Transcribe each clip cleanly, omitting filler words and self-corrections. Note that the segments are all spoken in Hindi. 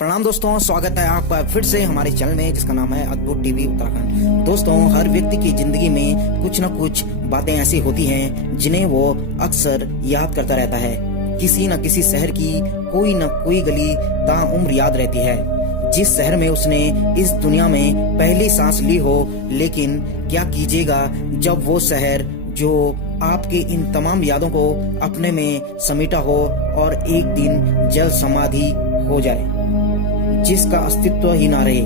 प्रणाम दोस्तों, स्वागत है आपका फिर से हमारे चैनल में जिसका नाम है अद्भुत टीवी उत्तराखंड। दोस्तों, हर व्यक्ति की जिंदगी में कुछ न कुछ बातें ऐसी होती हैं जिन्हें वो अक्सर याद करता रहता है। किसी न किसी शहर की कोई न कोई गली ताउम्र याद रहती है, जिस शहर में उसने इस दुनिया में पहली सांस ली हो। लेकिन क्या कीजिएगा जब वो शहर जो आपके इन तमाम यादों को अपने में समेटा हो और एक दिन जल समाधि हो जाए, जिसका अस्तित्व ही ना रहे,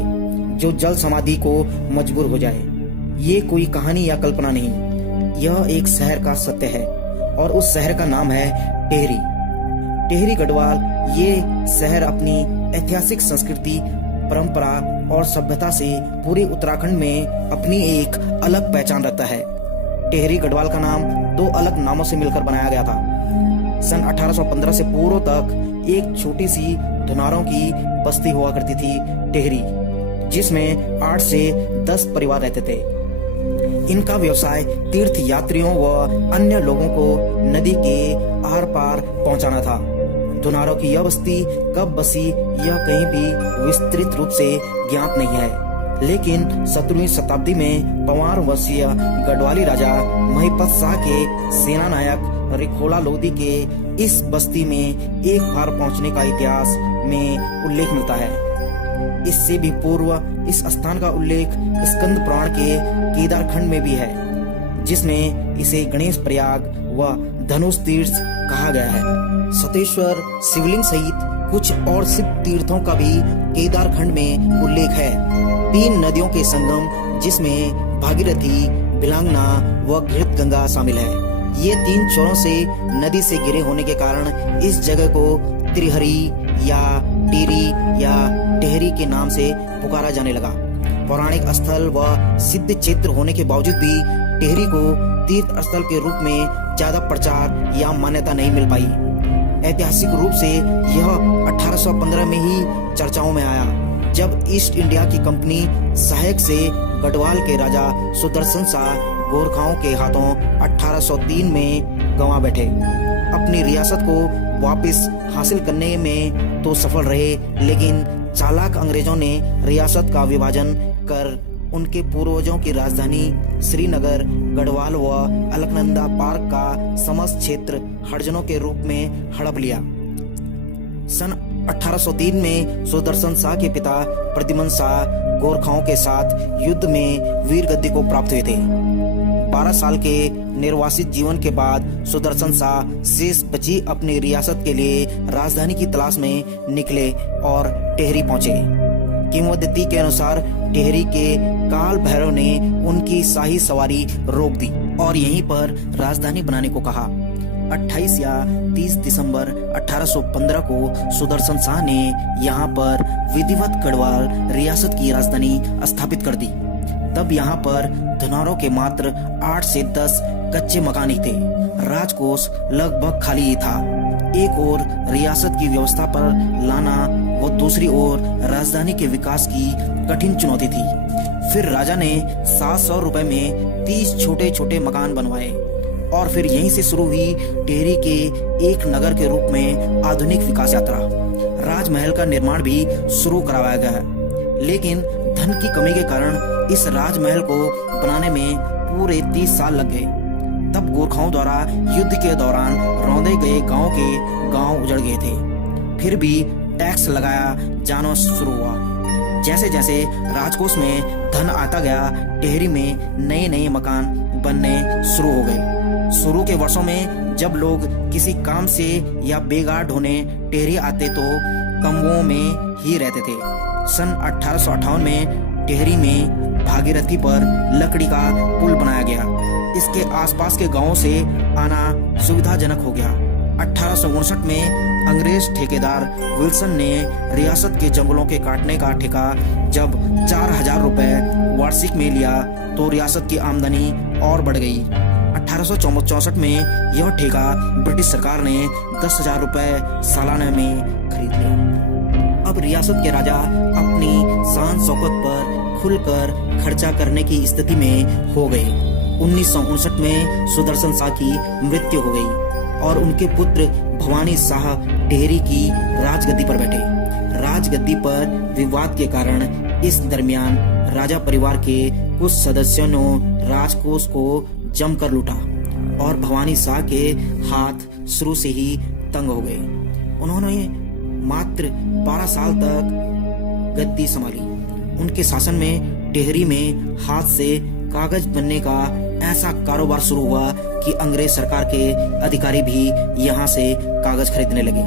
जो जल समाधि को मजबूर हो जाए। ये कोई कहानी या कल्पना नहीं, यह एक शहर का सत्य है और उस शहर का नाम है टिहरी। टिहरी गढ़वाल ये शहर अपनी ऐतिहासिक संस्कृति, परंपरा और सभ्यता से पूरे उत्तराखंड में अपनी एक अलग पहचान रखता है। टिहरी गढ़वाल का नाम दो अलग नामों से मिलकर बनाया गया था। सन 1815 से पूर्व तक एक छोटी सी धुनारों की बस्ती हुआ करती थी टिहरी, जिसमें 8 से 10 परिवार रहते थे। इनका व्यवसाय तीर्थ यात्रियों व अन्य लोगों को नदी के आर पार पहुंचाना था। धुनारों की यह बस्ती कब बसी यह कहीं भी विस्तृत रूप से ज्ञात नहीं है, लेकिन 17वीं शताब्दी में पंवार वंशीय गढ़वाली राजा महिपत शाह के सेना नायक रिखोला लोधी के इस बस्ती में एक बार पहुंचने का इतिहास में उल्लेख मिलता है। इससे भी पूर्व इस स्थान का उल्लेख स्कंद पुराण के केदारखंड में भी है, जिसमें इसे गणेश प्रयाग व धनुष तीर्थ कहा गया है। सतेश्वर शिवलिंग सहित कुछ और शिव तीर्थों का भी केदारखंड में उल्लेख है। 3 नदियों के संगम, जिसमें भागीरथी, बिलांगना व घृत गंगा शामिल है। ये 3 छोरों से नदी से घिरे होने के कारण इस जगह को त्रिहरी या टिहरी या टिहरी के नाम से पुकारा जाने लगा। पौराणिक स्थल व सिद्ध क्षेत्र होने के बावजूद भी टिहरी को तीर्थ स्थल के रूप में ज्यादा प्रचार या मान्यता नहीं मिल पाई। ऐतिहासिक रूप से यह 1815 में ही चर्चाओं में आया, जब ईस्ट इंडिया की कंपनी सहायक से गढ़वाल के राजा सुदर्शन शाह गोरखाओं के हाथों 1803 में गंवा बैठे। अपनी रियासत को वापस हासिल करने में तो सफल रहे, लेकिन चालाक अंग्रेजों ने रियासत का विभाजन कर उनके पूर्वजों की राजधानी श्रीनगर, गढ़वाल व अलकनंदा पार्क का समस्त क्षेत्र हरिजनों के रूप में हड़प लिया। सन 1803 में सुदर्शन शाह के पिता प्रद्युम्न शाह गोरखाओं के साथ युद्ध में वीर गद्दी को प्राप्त हुए थे। 12 साल के निर्वासित जीवन के बाद सुदर्शन शाह शेष बची अपनी रियासत के लिए राजधानी की तलाश में निकले और टिहरी पहुंचे। किंवदंती के अनुसार टिहरी के काल भैरव ने उनकी शाही सवारी रोक दी और यहीं पर राजधानी बनाने को कहा। 28 या 30 दिसंबर 1815 को सुदर्शन शाह ने यहाँ पर विधिवत गढ़वाल रियासत की राजधानी स्थापित कर दी। तब यहाँ पर धुनारों के मात्र 8 से 10 कच्चे मकान ही थे। राजकोष लगभग खाली ही था। एक ओर रियासत की व्यवस्था पर लाना व दूसरी ओर राजधानी के विकास की कठिन चुनौती थी। फिर राजा ने 700 रुपए में 30 छोटे छोटे मकान बनवाए और फिर यहीं से शुरू हुई टिहरी के एक नगर के रूप में आधुनिक विकास यात्रा। राजमहल का निर्माण भी शुरू करवाया गया, लेकिन धन की कमी के कारण इस राजमहल को बनाने में पूरे 30 साल लग गए। तब गोरखाओं द्वारा युद्ध के दौरान रौंदे गए गांव के गांव उजड़ गए थे। फिर भी टैक्स लगाया जाना शुरू हुआ। जैसे जैसे राजकोष में धन आता गया, टिहरी में नए नए मकान बनने शुरू हो गए। शुरू के वर्षों में जब लोग किसी काम से या बेगार ढोने टिहरी आते तो तंबुओं में ही रहते थे। सन 1858 में टिहरी में भागीरथी पर लकड़ी का पुल बनाया गया। इसके आसपास के गांवों से आना सुविधाजनक हो गया। 1859 में अंग्रेज ठेकेदार विल्सन ने रियासत के जंगलों के काटने का ठेका जब 4000 रुपए वार्षिक में लिया तो रियासत की आमदनी और बढ़ गई। 1864 में यह ठेका ब्रिटिश सरकार ने 10,000 रुपए सालाना में खरीद लिया। अब रियासत के राजा अपनी शान शौकत पर खुलकर खर्चा करने की स्थिति में हो गए। 1959 में सुदर्शन शाह की मृत्यु हो गई और उनके पुत्र भवानी शाह टिहरी की राजगद्दी पर बैठे। राजगद्दी पर विवाद के कारण इस दरमियान राजा परिवार के कुछ सदस्यों ने राजकोष को जमकर लूटा और भवानी शाह के हाथ शुरू से ही तंग हो गए। उन्होंने मात्र 12 साल तक गद्दी संभाली। उनके शासन में टिहरी में हाथ से कागज बनने का ऐसा कारोबार शुरू हुआ कि अंग्रेज सरकार के अधिकारी भी यहाँ से कागज खरीदने लगे।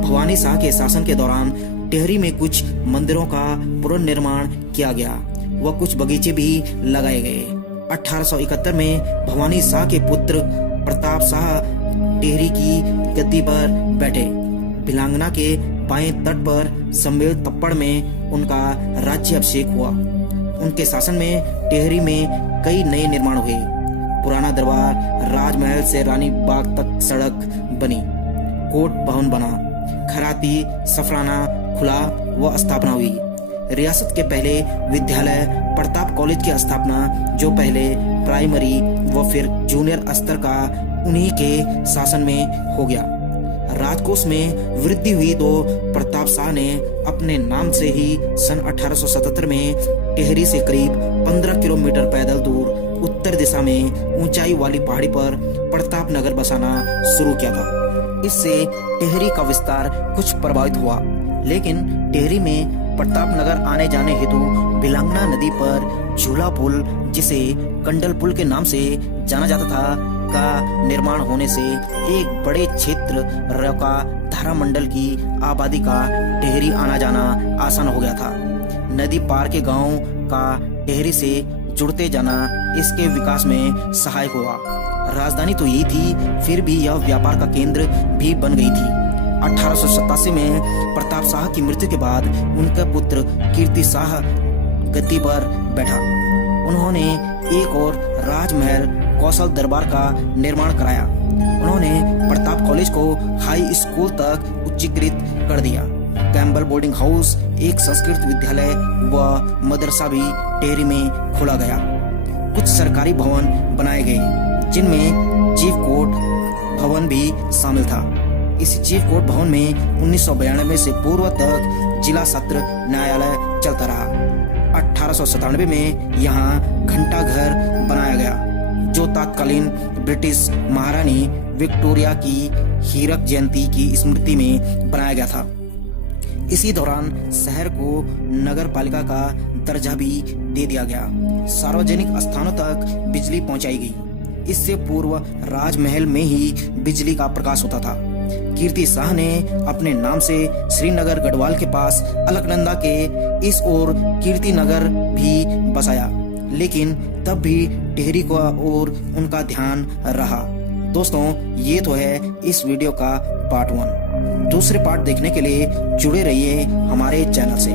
भवानी शाह के शासन के दौरान टिहरी में कुछ मंदिरों का पुनर्निर्माण किया गया व कुछ बगीचे भी लगाए गए। 1871 में भवानी शाह के पुत्र प्रताप शाह टिहरी की गद्दी पर बैठे। भिलांगना के बाएं तट पर सम्मेल तप्पड़ में उनका राज्य अभिषेक हुआ। उनके शासन में टिहरी में कई नए निर्माण हुए। पुराना दरबार, राजमहल से रानी बाग तक सड़क बनी, कोर्ट भवन बना, खराती सफराना खुला व स्थापना हुई। रियासत के पहले विद्यालय प्रताप कॉलेज की स्थापना, जो पहले प्राइमरी व फिर जूनियर स्तर का उन्हीं के शासन में हो गया। राजकोष में वृद्धि हुई तो प्रताप शाह ने अपने नाम से ही सन 1877 में टिहरी से करीब 15 किलोमीटर पैदल दूर उत्तर दिशा में ऊंचाई वाली पहाड़ी पर प्रताप नगर बसाना शुरू किया था। इससे टिहरी का विस्तार कुछ प्रभावित हुआ, लेकिन टिहरी में प्रताप नगर आने जाने हेतु भिलांगना नदी पर झूला पुल, जिसे कंडल पुल के नाम से जाना जाता था, का निर्माण होने से एक बड़े क्षेत्र रौका धारा मंडल की आबादी का टिहरी आना जाना आसान हो गया था। नदी पार के गांव का टिहरी से जुड़ते जाना इसके विकास में सहायक हुआ। राजधानी तो यही थी, फिर भी यह व्यापार का केंद्र भी बन गई थी। 1887 में प्रताप शाह की मृत्यु के बाद उनका पुत्र कीर्ति शाह गद्दी पर बैठा। उन्होंने एक और राजमहल कौशल दरबार का निर्माण कराया। उन्होंने प्रताप कॉलेज को हाई स्कूल तक उच्चीकृत कर दिया। कैम्बल बोर्डिंग हाउस, एक संस्कृत विद्यालय व मदरसा भी टिहरी में खोला गया। कुछ सरकारी भवन बनाए गए, जिनमें चीफ कोर्ट भवन भी शामिल था। इस चीफ कोर्ट भवन में 1992 से पूर्व तक जिला सत्र न्यायालय चलता रहा। 1897 में यहाँ घंटा घर बनाया गया, जो तत्कालीन ब्रिटिश महारानी विक्टोरिया की हीरक जयंती की स्मृति में बनाया गया था। इसी दौरान शहर को नगर पालिका का दर्जा भी दे दिया गया। सार्वजनिक स्थानों तक बिजली पहुंचाई गई। इससे पूर्व राजमहल में ही बिजली का प्रकाश होता था। कीर्ति शाह ने अपने नाम से श्रीनगर गढ़वाल के पास अलकनंदा के इस ओर कीर्ति नगर भी बसाया, लेकिन तब भी टिहरी को और उनका ध्यान रहा। दोस्तों, ये तो है इस वीडियो का पार्ट 1। दूसरे पार्ट देखने के लिए जुड़े रहिए हमारे चैनल से।